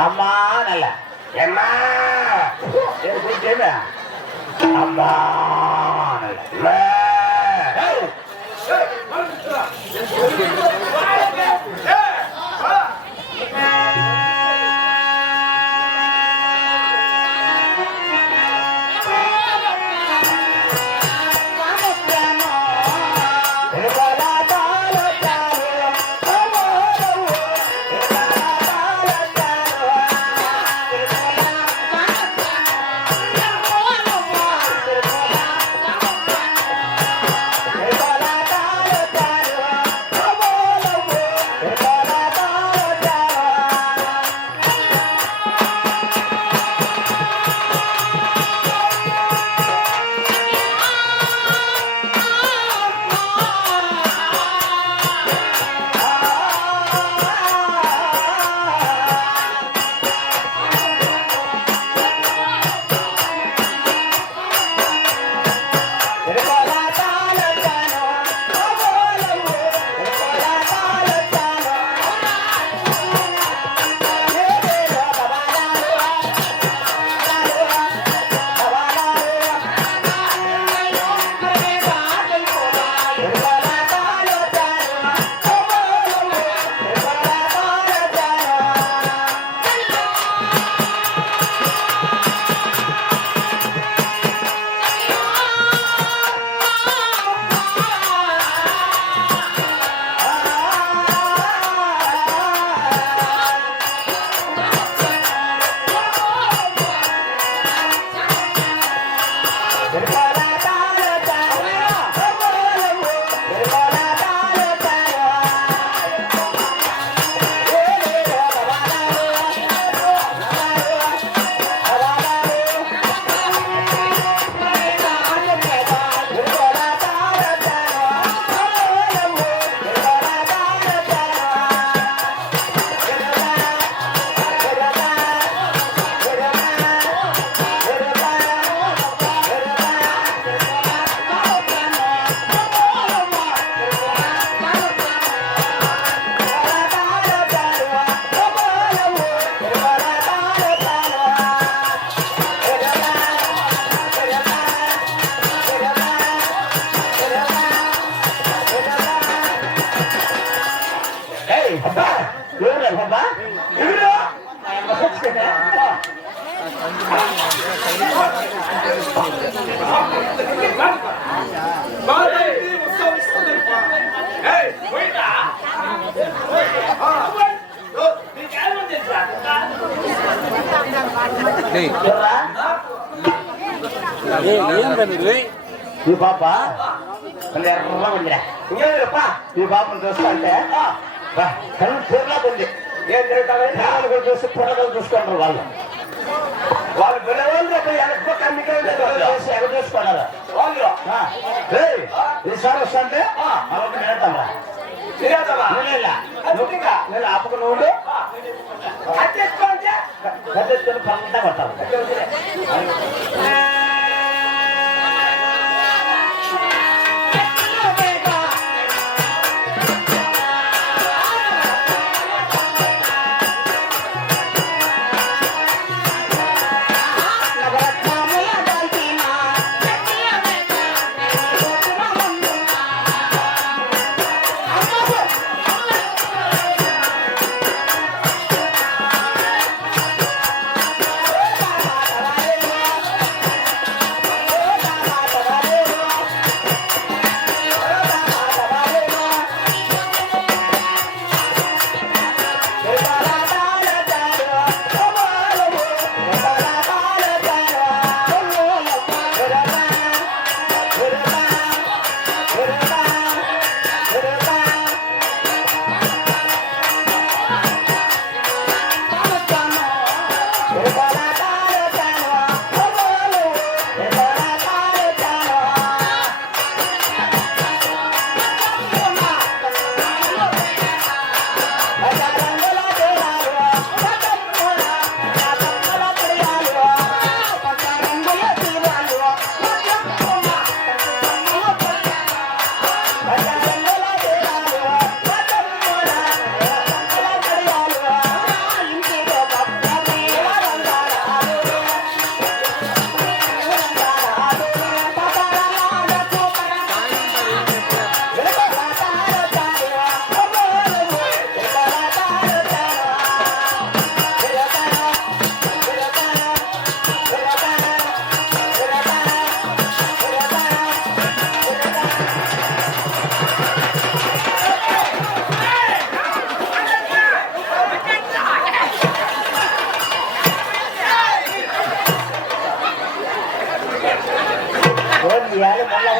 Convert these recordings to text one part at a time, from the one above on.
అమ్మా నల్ల ఎమ్మా అమ్మా ఈ పాప ఎర్రగా ఉందిరా ఈ పాపను చూస్తుంటే కళ్ళు తీర్లా ఉంది. ఏం జరుగుతుంది కూడా చూసి పుట్టగలు చూసుకుంటారు వాళ్ళు పిల్లవాళ్ళు ఎగ చూసుకున్నారు వాళ్ళు ఈసారి వస్తుంటే నేను ఆపకు నువ్వు గద్దెత్తుని పంట కొట్టాలి. ఇవాళ మళ్ళా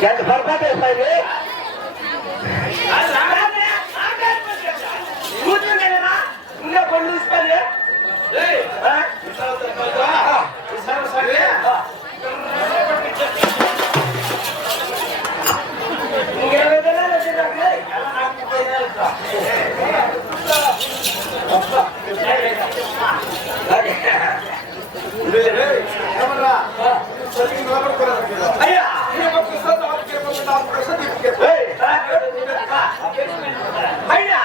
ఎంత పొరపాటు అయిపోయింది ఇంకా పండు ఇస్తుంది అయ్యా అయ్యా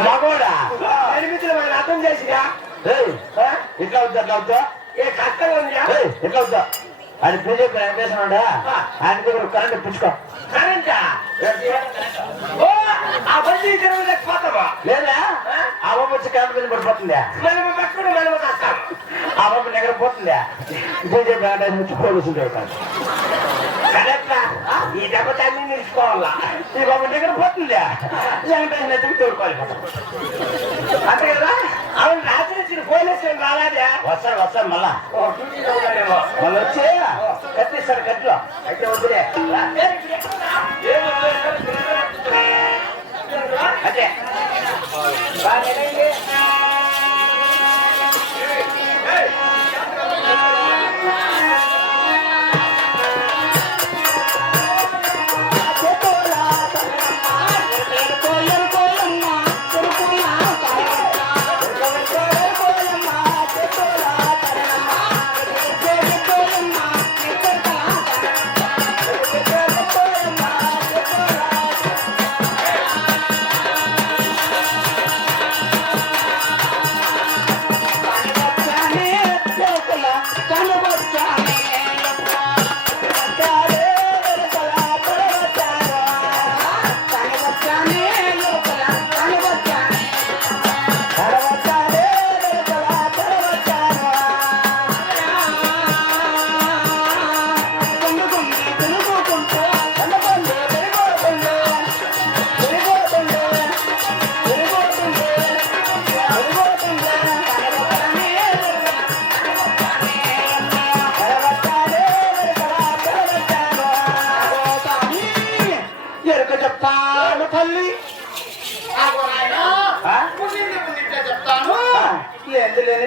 మగోడా ఎనిమిదిలో మనం అర్థం చేసినా ఇట్లా అవుతా అట్లా అవుతా ఏ కష్టంగా ఉందా ఎట్లా అవుతా అది పూజ వేసినాడా ఆయన దగ్గర కరెంట్ పుచ్చుకో కరెంటా ఆ బండి పోతావా లేదా ఆ బొమ్మ వచ్చి కరెంట్ మీద పడిపోతుందా మనం పట్టుకుని మనం వస్తాం ఆ బొమ్మ దగ్గర పోతుందా పూజ నుంచి పోలీసులు అవుతాను కరెక్టా ఈ దెబ్బ అన్ని నిలుచుకోవాలా ఈ బొమ్మ దగ్గర పోతుందా లేదంటే తోడుకోవాలి అంతే కదా అవును రాత్రి వచ్చిన పోలీసులు రాలేదా వస్తారు మళ్ళా మళ్ళీ వచ్చే కట్టిస్తాడు కట్లో అయితే వద్దులే అదే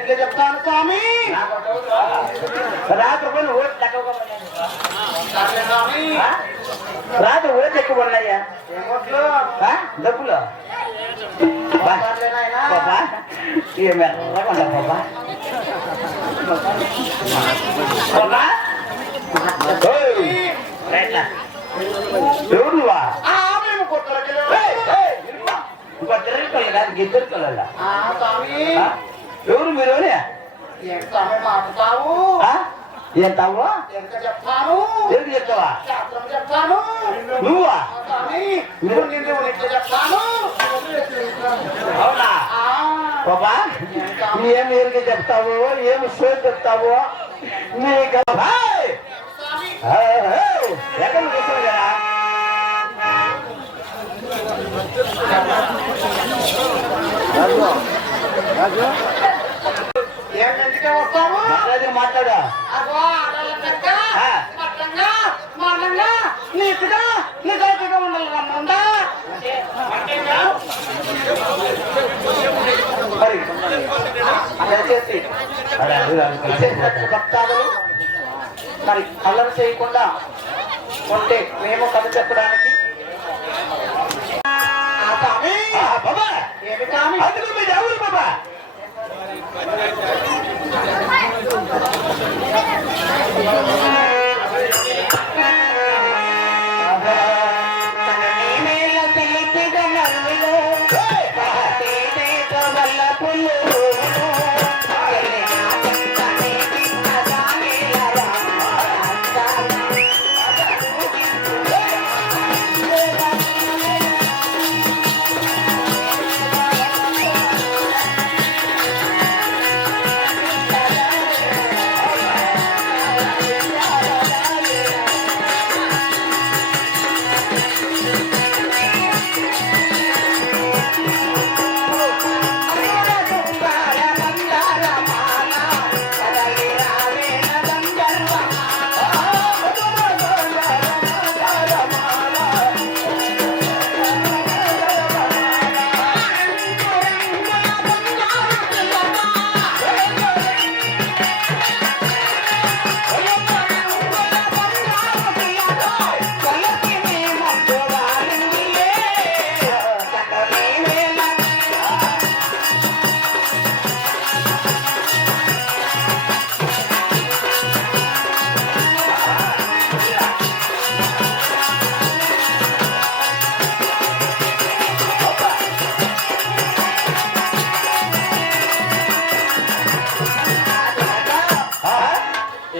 ఎందుకు చెప్తాను స్వామి రాత్రి కొన్ని ఓట్లు తక్కువ రాత్రి ఓట్లు ఎక్కువ ఉన్నాయా డబ్బులు ఎవరువా ఇంకో తిరగలి కాదు గిద్దరు కలలా ఎవరు మీరు ఏంటావో ఎంత చెప్తాను ఎందుకు చెప్తావా శాస్త్రం చెప్తాను నువ్వా స్వామి నువ్వు నిన్ను ఎట్లా చెప్తాను అవునా బాబా ఏం ఎరుగు చెప్తావు ఏమి సోది చెప్తావు నీకు ఎక్కడ చూసావు కదా ఏంటంటే వస్తాము మాట్లాడా అగో ఆడాలన్నాక మట్టంగా మానంగా నీటుగా నిజాయితీగా ఉండాలి రమ్మందా మరి దయచేసి భక్తాదులు మరి అల్లరి చేయకుండా ఉంటే మేము కథ చెప్పడానికి బాబా ఏమి కామి అందుకు మీరు ఎవరు బాబా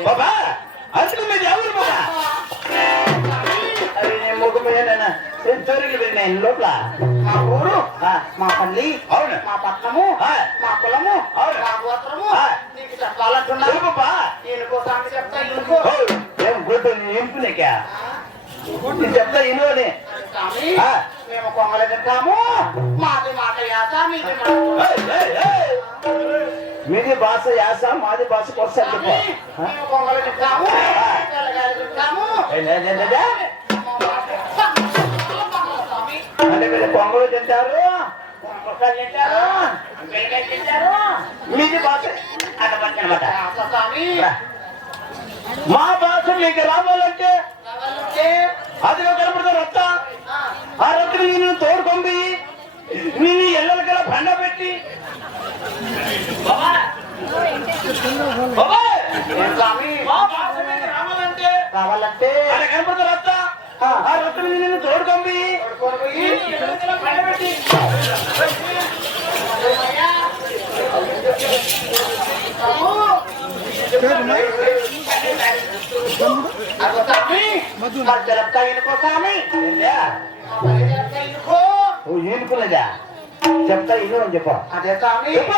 బాబా అందుకు మీరు ఎవరు బాబా అది నేను ముఖమేనా జరిగి వెళ్ళినాను లోపల మా ఊరు మా పల్లి అవును మా పట్నము మా కులము అవును. మా గోత్రము ఆ. నీకు చెప్పాలంటున్నాను బాబా ఈయనకో సామి చెప్తా ఈయనకో ఏం గుడ్డు నింపునికా చెప్తా ఇనువని స్వామి మేము కొంగలు తింటాము మాది మాట యాస మీది మీది భాష యాస మాది భాష కొరసా చెప్పు మేము కొంగలు తింటాము పిల్లగాలు తింటాము స్వామి అంటే మీరు పొంగలు తింటారు పొంగలు తింటారు బెండకాయ తింటారు మీది భాష అనమాట యాస స్వామి మా భాష మీకు రావాలంటే కావాలంటే అదిలో కనపడతా రక్త ఆ రక్తని నేను తోడుకొంది నీ ఎల్లలకల్లా బండ పెట్టి స్వామి మా భాష మీకు రావాలంటే కావాలంటే అక్కడ కనపడతా రక్త ఆ రక్తని నేను తోడుకొంది పోయి ఎల్లలకల్లా బండ పెట్టి ఈనుకున్నదా చెప్తా ఇను అని చెప్ప అదే స్వామి చెప్ప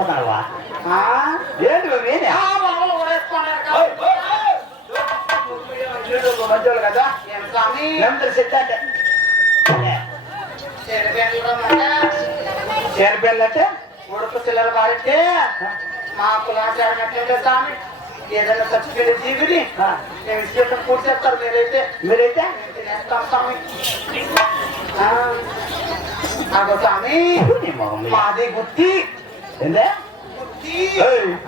అయిపోతావా ఆ? ఏంటి నేనే ఆ, మామూలు ఊరేసుకున్నారు కదా. మధ్యలో కదా ఏం స్వామి ఎంత సెట్ అంటే చేరిపోయిందంటే అంటే ఉడుకు చిల్లర పాడితే మా కులాచారం ఎట్లంటే స్వామి ఏదైనా చచ్చిపోయిన జీవిని మేము ఇష్టం పూర్తి చేస్తారు మీరైతే మేము తినేస్తాం స్వామి ఆ, అగో స్వామి మాది గుత్తి ఏందే గుత్తి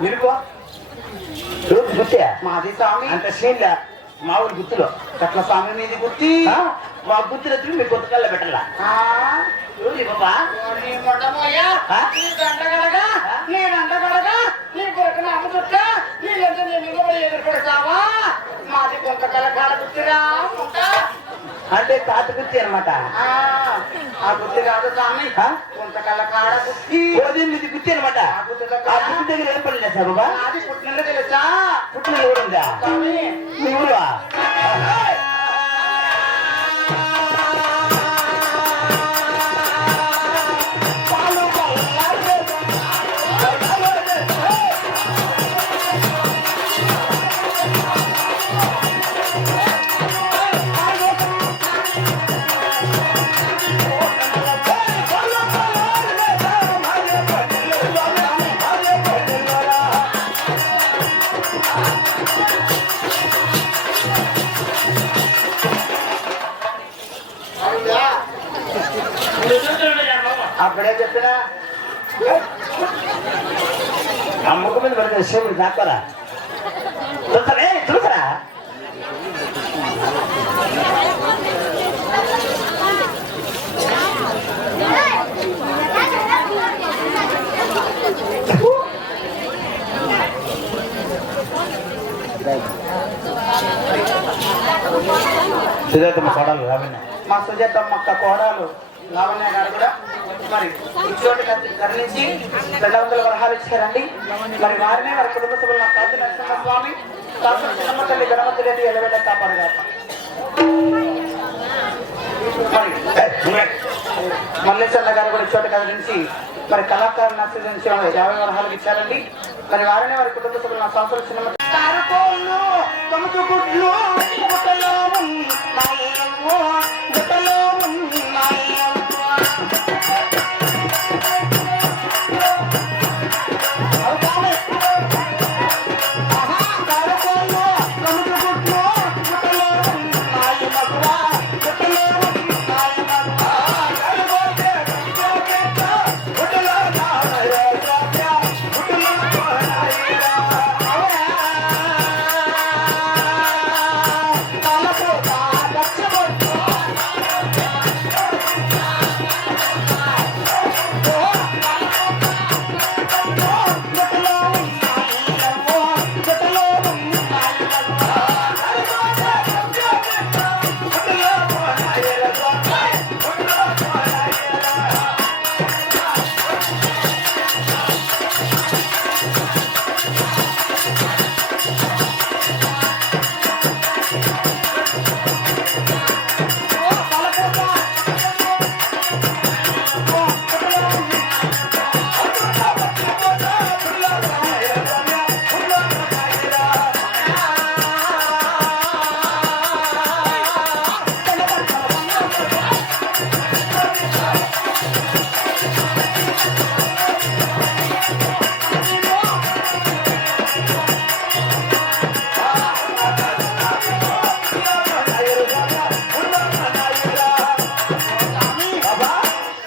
నిలుపో రోజు గుర్తే మాది స్వామి అంత సీన్లే మా ఊరి గుర్తులో అట్లా స్వామి మీది గుత్తి మా గుర్తులు ఎత్తుకు మీ కొత్తకల్లా పెట్టాలా ఆ, ఎవరి బాబా నీ మొండమోయ్యా, నీ దండగడగా, నీ దండగడగా, నీ కొరకు నామ చుట్ట, నీ ఎంత నీ నిలబడి ఎదురుపడతావా? మాది కొంత కలకాల గుర్తిరా ఉంట. అంటే తాత గుర్తి అనమాట ఆ గుర్తి కాదు స్వామి, కొంత కలకాడ గుర్తి. మీది గుర్తి అనమాట ఆ గుర్తి ఆ గుర్తి దగ్గర ఏం పని చేస్తారు బాబా నాది పుట్టినది తెలుసా పుట్టిన ఎవరు ఉందా స్వామి? మీ ఊరువా అవునా? అప్పుడే చెప్పినా ఆ ముఖ మీద పడిన శివుడు నాకరా చూసారే చూసారా సుజాతమ్మ కొడాలి రావణ మా సుజాతమ్మ అక్క కోడలు లావణ్య గారు కూడా మరి ఇచ్చోటి కరుణించి 200 వరహాలు ఇచ్చారండి. మరి వారినే వారి కుటుంబ సభ్యులు నా కాదు నరసింహ స్వామి కాదు చిన్నమ్మ తల్లి గణపతి రెడ్డి ఎలవేళ కాపాడుగాక. మల్లేశన్న గారు కూడా ఇచ్చోటి కదిలించి మరి కళాకారు నర్సించి 50 వరహాలకు ఇచ్చారండి. మరి వారినే వారి కుటుంబ సభ్యులు నా సంవత్సరం చిన్నమ్మ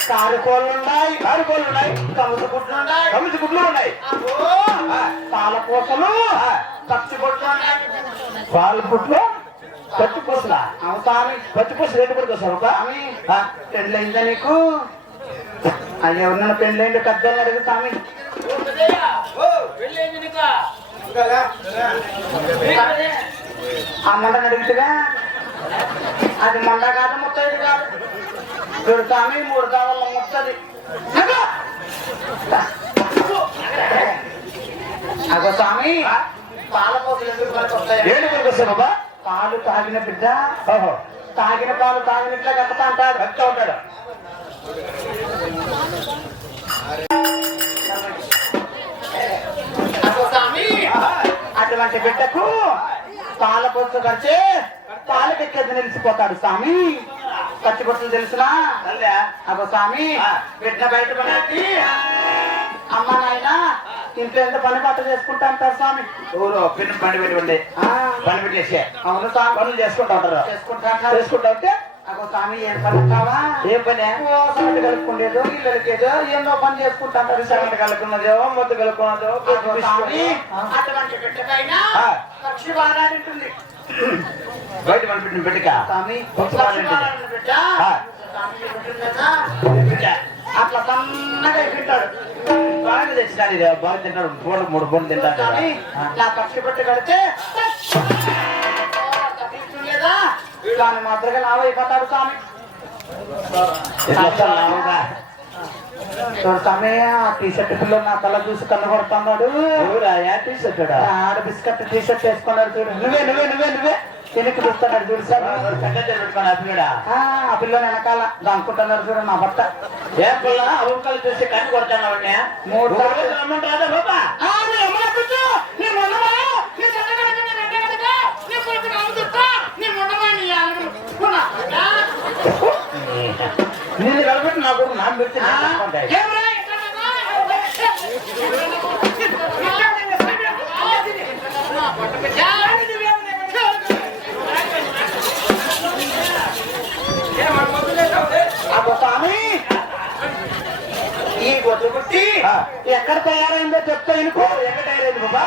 కారుకోళ్ళు ఉన్నాయి, కమిటి గుడ్లు ఉన్నాయి, పాల పూసలు, పచ్చి బొట్లు ఉన్నాయి. పాల పుట్లు పచ్చి పూసలా అవుతామి పచ్చి పూసలు రేటు కూడా వస్తారు స్వామి పెళ్ళయిందా నీకు? అది ఎవరినైనా పెళ్ళైంది పెద్దోళ్ళని అడుగు స్వామి. ఆ మొండని అడుగుతుగా అది మొండ కాదు ముత్తది కాదు. చూడు స్వామి 3 కావాల ముత్తది. అగో స్వామి పాల పోతులు ఎందుకు మనకు వస్తాయి? ఏడు కొరకు వస్తారు బాబా పాలు తాగిన బిడ్డ ఓహో తాగిన పాలు తాగినట్లే కక్కుతా అంటాడు. చెప్తా ఉంటాడు అటువంటి బిడ్డకు పాల పొచ్చు కడితే పాలకెక్కేది నిలిచిపోతాడు స్వామి. పచ్చిబొట్లు తెలుసునా అగో స్వామి. బిడ్డ బయట పడి అమ్మ నాయన ఇంట్లో ఎంత పని పట్ట చేసుకుంటా అంటారు స్వామి. ఊరు పిన్ను పని పెట్టి పని పెట్టేసి అవును స్వామి. పనులు చేసుకుంటా ఉంటారు. చేసుకుంటా ఉంటే అగో స్వామి ఏం పని అంటావా? ఏం పని? సగటు కలుపుకుండేదో ఇళ్ళకేదో ఏందో పని చేసుకుంటా అంటారు. సగటు కలుపుకున్నదేమో మొద్దు కలుపుకున్నదో. అటువంటి బిడ్డకైనా పక్షి బాగా తింటుంది బయట మన పెట్టిన బిడ్డక స్వామి. బిడ్డ అట్లా సన్నగా తింటాడు. బాగా తెచ్చినాడు. ఇది బాగా తింటాడు. పూటకు 3 పూటలు తింటాడు. నా పక్షి పెట్టి కడితే లేదా దాని మాత్రమే లావైపోతాడు స్వామి. స్వామి ఆ టీషర్ట్ పిల్లలు నా తల చూసి కన్ను కొడుతున్నాడు. ఆడ బిస్కెట్ టీషర్ట్ వేసుకున్నాడు చూడు. నువ్వే వెనక్కి చూస్తున్నాడు చూడు సార్. ఆ పిల్లని వెనకాల దానుకుంటున్నారు చూడు నా భర్త. ఏ పిల్ల అవకాలు చూసి కన్ను కొడతాను. 3 సార్లు రమ్మంటారా బాబా? నిన్ను కలబెట్టి నా కొడుకు నా పెట్టి స్వామి. ఈ గొడ్డు పుట్టి ఎక్కడ తయారైందో చెప్తా ఇనుకో. ఎక్కడ తయారైంది బాబా?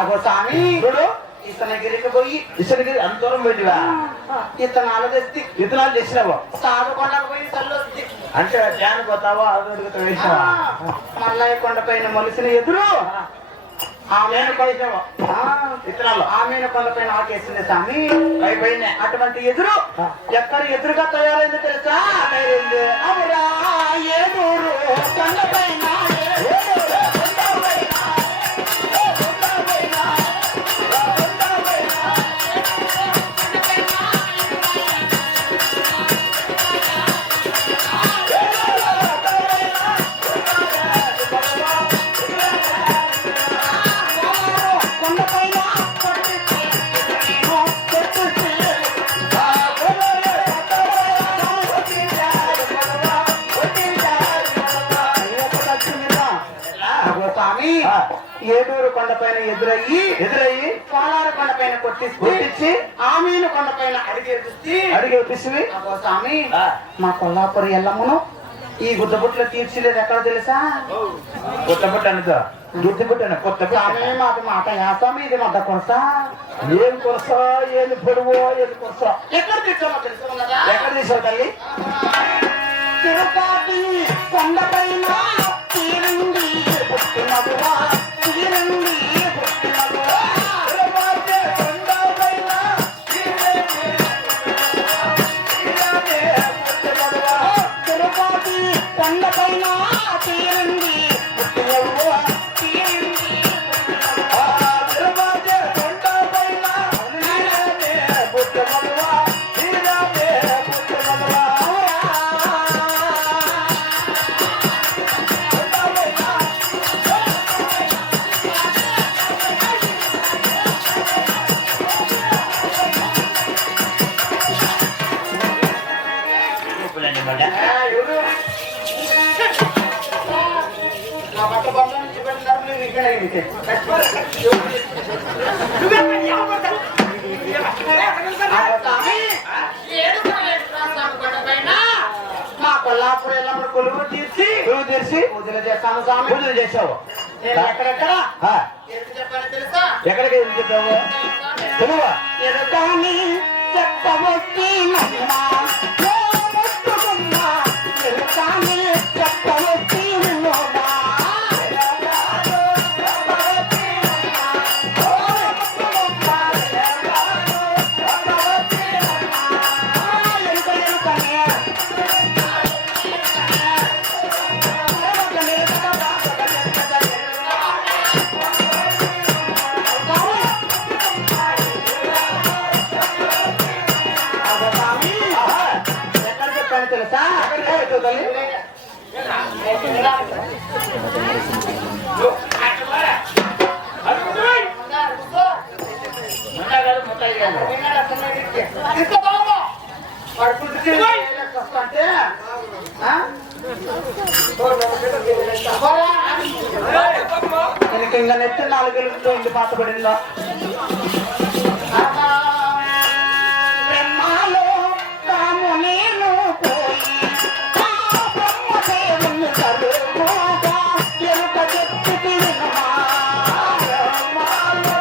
అగో స్వామి చూడు. ఇతనగిరికి పోయి ఇసరికి అంత దూరం పెట్టివా? ఇతనాలు తెస్తి. విత్తనాలు తెచ్చినావు సాగు కొండకు పోయి చల్లొస్తి. అంటే ధ్యానం పోతావా? అడుగుతా వేసినావా? మల్లయ్య కొండ పైన మొలిసిన ఎదురు ఆమెను కొలిచావు. విత్తనాలు ఆమెను కొండ పైన ఆకేసింది స్వామి. అయిపోయింది. అటువంటి ఎదురు ఎక్కడ ఎదురుగా తయారైందో తెలుసా? అవురా ఎదురు కొండ పైన ఏడూరు కొండ పైన ఎదురయ్యి కోలారు కొండ పైన కొట్టించి ఆమెను కొండ పైన అడిగేపిసి అగో స్వామి మా కొల్లాపురి ఎల్లమ్మను ఈ గుడ్డబుట్లో తీర్చిలేదు ఎక్కడ తెలుసా? కొత్తబుట్ట అనుకో. గుర్తుబుట్ట కొత్త స్వామి మాకు మాట యాసామి ఇది మద్ద కొరస. ఏం కొరస, ఏది పొడువో, ఏది కొరస. ఎక్కడ తీర్చామో తెలుసుకున్నదా? ఎక్కడ తీసావు తల్లి? తిరుపతి కొండ పైన తీరండి పుట్టినదువా, తీరండి పుట్టినదువా. తిరుపతి కొండ పైన ఏమంటే ఎవరు నా బట్ట బొమ్మ నుంచి పెట్టినారు నేను ఇక్కడ ఇంకే మా కొల్లాపురం వెళ్ళినప్పుడు కొలువు తీర్చి పూజలు చేస్తాను స్వామి. పూజలు చేసావు నేను ఎక్కడెక్కడ ఆ, ఎందుకు చెప్పాను తెలుసా? ఎక్కడికి ఏం చెప్పావు తెలువా ఎరుకాని చెప్పవచ్చినమ్మా, ఓ ముట్టుకుమ్మా, ఎరుకాని చెప్పవచ్చినమ్మా. ఎక్కడ చెప్పాను తెలుసా? వస్తుంటే எனக்கு இங்க நெட்டு 4 கிலோமீட்டர் இங்க பாத்து படுங்க బ్రహ్మలో తాము నేను పోయి ఆ బ్రహ్మదేవుని చదువుగా ఎరుక చెట్టు తిరుమా బ్రహ్మలో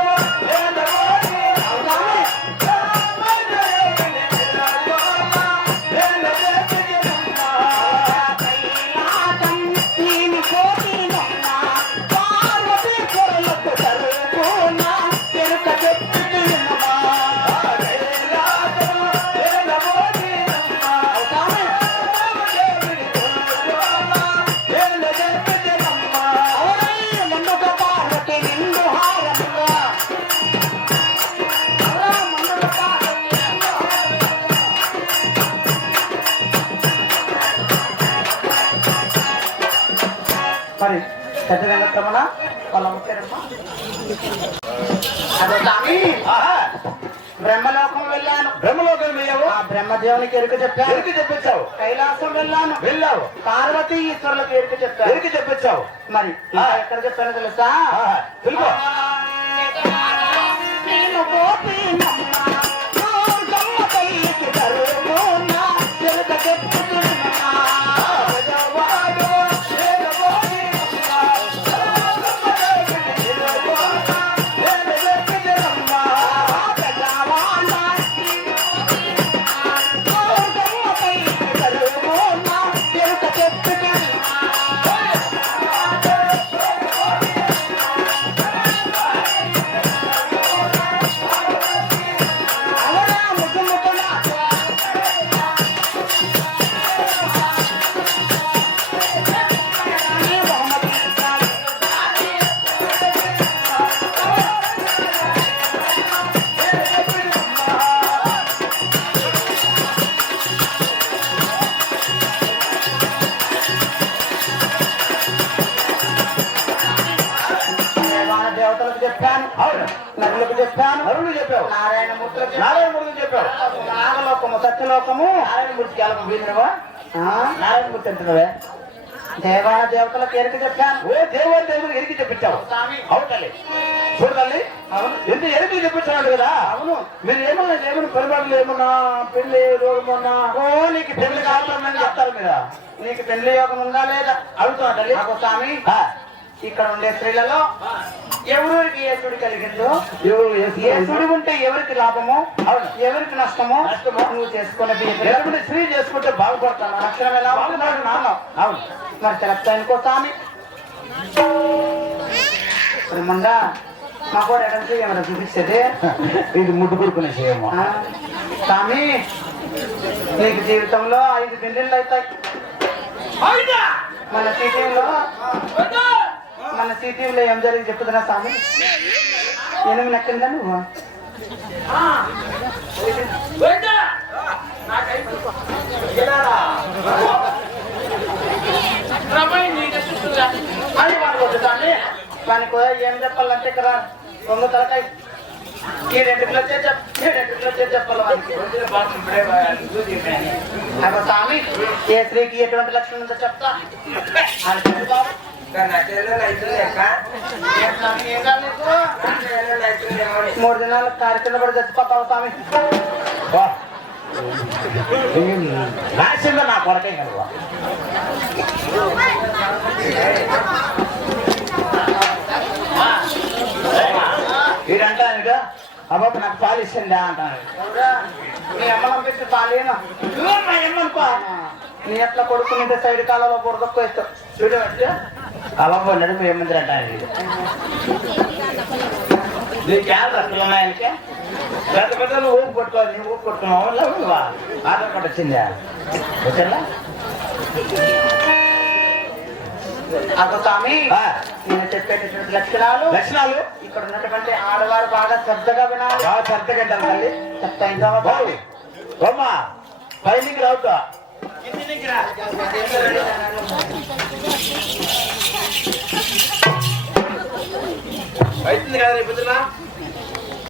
మరి పెద్ద వెంకటరమణ వాళ్ళ ముఖ్యరమ్మా అదే స్వామి బ్రహ్మలోకం వెళ్ళాను. బ్రహ్మలోకం వెళ్ళావు ఆ బ్రహ్మదేవునికి ఎరుక చెప్పాను. ఎరికి చెప్పించావు కైలాసం వెళ్ళాను. పార్వతీ ఈశ్వరులకు ఎరుక చెప్పాను. ఎరికి చెప్పించావు మరి ఇంకా ఎక్కడ చెప్పాను తెలుసా? తెలుగు నేను పోతేనమ్మా, గమ్మ తల్లికి కరువునా, ఎరుక చెప్పుతున్నా. దేవతలకు చెప్పాను, నరులకు చెప్పాను, అరుణులు చెప్పావు నారాయణమూర్తులకు నారాయణమూర్తి చెప్పావు నాగలోకము సత్యలోకము నారాయణమూర్తికి ఎలా పోయినవా ఆ, నారాయణమూర్తి అంటున్నావే దేవాల దేవతలకు ఎరుక చెప్పాను. ఓ దేవుని దేవుడికి ఎరికి చెప్పించావు స్వామి అవును తల్లి చూడు తల్లి అవును ఎంత ఎరికి చెప్పించాడు కదా అవును మీరు ఏమన్నా పరిపాలనలు ఏమన్నా పెళ్లి రోగమన్నా ఓ నీకు పెళ్లి పెళ్లి కావాలని చెప్తారు మీద నీకు పెళ్లి యోగం ఉందా లేదా అడుగుతున్నా తల్లి నాకు స్వామి ఇక్కడ ఉండే స్త్రీలలో ఎవరికి ఏసుడు కలిగిందో, ఏసుడు ఉంటే ఎవరికి లాభమో, ఎవరికి నష్టమో నువ్వు చేసుకునే లేకపోతే స్త్రీ చేసుకుంటే బాగుపడతాను లక్షణం ఎలా ఉంటున్నాడు నాన్న. అవును మరి తెలప్తానుకో స్వామి ముందా మా కూడా ఎడంతో ఏమైనా చూపించేది ఇది ముట్టు కొడుకునే చేయము స్వామి నీకు జీవితంలో 5 బిల్డింగ్లు అవుతాయి. మన సిటీలో ఏం జరిగి చెప్పుతున్నా స్వామి? ఎనిమిది నక్కిందా నువ్వు? వానికి ఏం చెప్పాలంటే ఇక్కడ 100 తలకాయ ఈ 2 కిలో చెప్పాలి వానికి. అగో స్వామి ఏ స్త్రీకి ఎటువంటి లక్షణం ఉందో చెప్తా అని చెప్పు బాబు. ఏం కాలేదు 3 దినాలు కారు కింద పడి చచ్చిపోతావు స్వామి. రాసిందో నా కొరకే కదా వీడంటాను అబ్బాబు నాకు పాలు ఇచ్చిందా అంటాను. అవునా? మీ అమ్మ పంపిస్తే పాలేనా మా అమ్మనుకో నీ ఎట్లా కొడుకుని సైడ్ కాలంలో బురదక్కువ వేస్తావు చూడు అంటే అబ్బాబు నడుము ఏముంది అంటాను. నీకు అసలు ఉన్నాయనికే పెద్ద పెద్దలు ఊపు కొట్టుకోవాలి. నీ ఊపు కొట్టుకున్నావు ఆధార్ కార్డు వచ్చిందా వచ్చా అగో స్వామి నేను చెప్పేటటువంటి లక్షణాలు ఇక్కడ ఉన్నటువంటి ఆడవారు బాగా శ్రద్ధగా వినాలి. బాగా శ్రద్ధగా అంటారు తల్లి చెప్తా ఇంకా బాబు. అమ్మా పైకి రావుతా అవుతుంది కదా రేపు